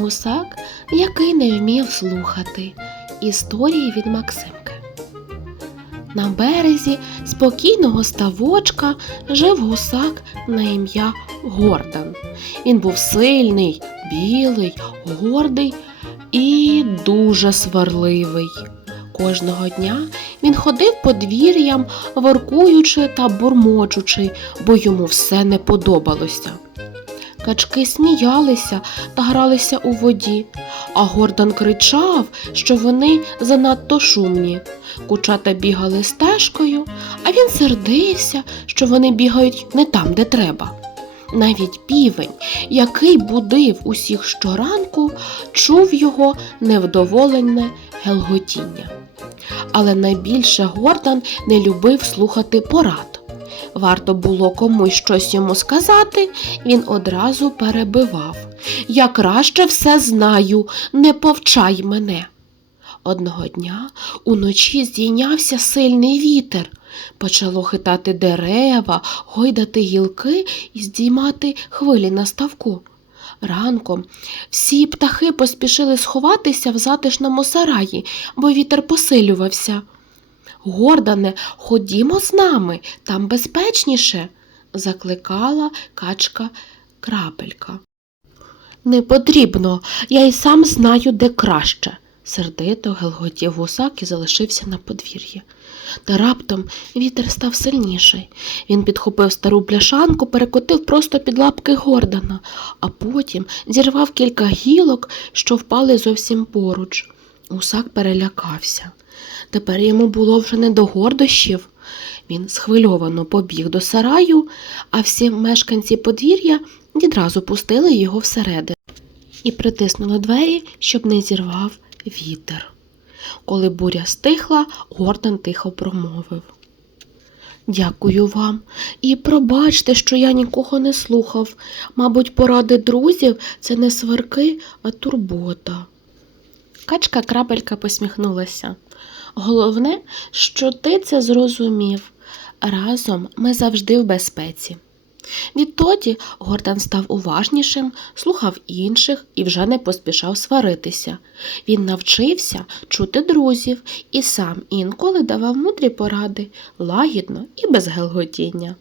Гусак, який не вмів слухати. Історії від Максимки. На березі спокійного ставочка жив гусак на ім'я Гордан. Він був сильний, білий, гордий і дуже сварливий. Кожного дня він ходив подвір'ям, воркуючи та бурмочучи, бо йому все не подобалося. Качки сміялися та гралися у воді, а Гордан кричав, що вони занадто шумні. Кучата бігали стежкою, а він сердився, що вони бігають не там, де треба. Навіть півень, який будив усіх щоранку, чув його невдоволене гелготіння. Але найбільше Гордан не любив слухати порад. Варто було комусь щось йому сказати, він одразу перебивав. Я краще все знаю, не повчай мене. Одного дня уночі здійнявся сильний вітер. Почало хитати дерева, гойдати гілки і здіймати хвилі на ставку. Ранком всі птахи поспішили сховатися в затишному сараї, бо вітер посилювався. Гордане, ходімо з нами, там безпечніше, закликала качка крапелька. Не потрібно, я й сам знаю, де краще, сердито гелготів гусак і залишився на подвір'ї. Та раптом вітер став сильніший. Він підхопив стару пляшанку, перекотив просто під лапки Гордана, а потім зірвав кілька гілок, що впали зовсім поруч. Гусак перелякався. Тепер йому було вже не до гордощів. Він схвильовано побіг до сараю, а всі мешканці подвір'я відразу пустили його всередину і притиснули двері, щоб не зірвав вітер. Коли буря стихла, Гордан тихо промовив. Дякую вам і пробачте, що я нікого не слухав. Мабуть, поради друзів це не сварки, а турбота. Качка крапелька посміхнулася. Головне, що ти це зрозумів. Разом ми завжди в безпеці. Відтоді Гордан став уважнішим, слухав інших і вже не поспішав сваритися. Він навчився чути друзів і сам інколи давав мудрі поради, лагідно і без гелготіння.